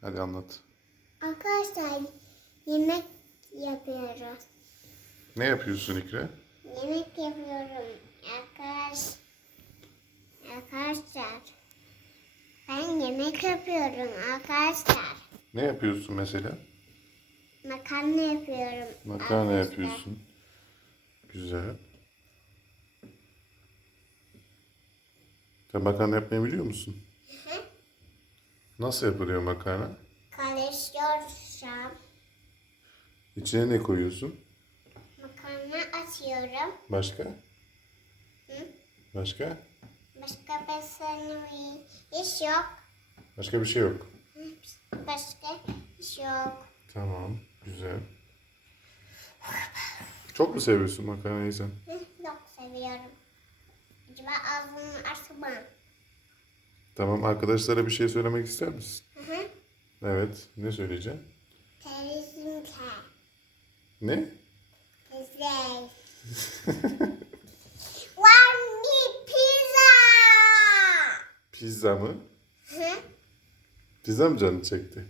Hadi anlat. Arkadaşlar yemek yapıyoruz. Ne yapıyorsun İkra? Yemek yapıyorum arkadaş. Arkadaşlar. Ben yemek yapıyorum arkadaşlar. Ne yapıyorsun mesela? Makarna yapıyorum. Makarna arkadaşlar. yapıyorsun. Güzel. Sen makarna yapmayı biliyor musun? Nasıl yapılıyor makarna? Karıştırıyorum. İçine ne koyuyorsun? Makarna atıyorum. Başka? Hı? Başka? Başka besin iş yok. Başka bir şey yok. Başka iş yok. Tamam. Güzel. Çok mu seviyorsun makarnayı sen? Hı, Çok seviyorum. Acaba ağzını açma. Tamam. Arkadaşlara bir şey söylemek ister misin? Hı hı. Evet. Ne söyleyeceksin? Televizyonda. Ne? Güzel. Var bir pizza. Pizza mı? Hı? Pizza mı canı çekti?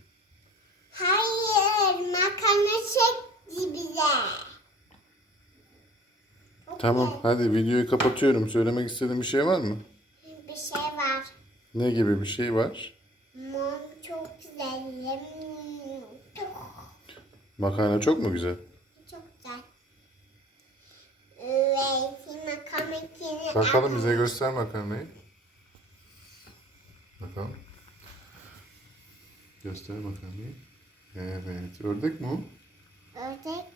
Hayır, makarna çekti bize. Tamam. Hadi videoyu kapatıyorum. Söylemek istediğin bir şey var mı? Ne gibi bir şey var? Mom çok güzel. Makarna çok mu güzel? çok güzel. Ve yine Bakalım bize göster makarnayı. Bakalım. Göster makarnayı. Evet. Ördek mi o? Ördek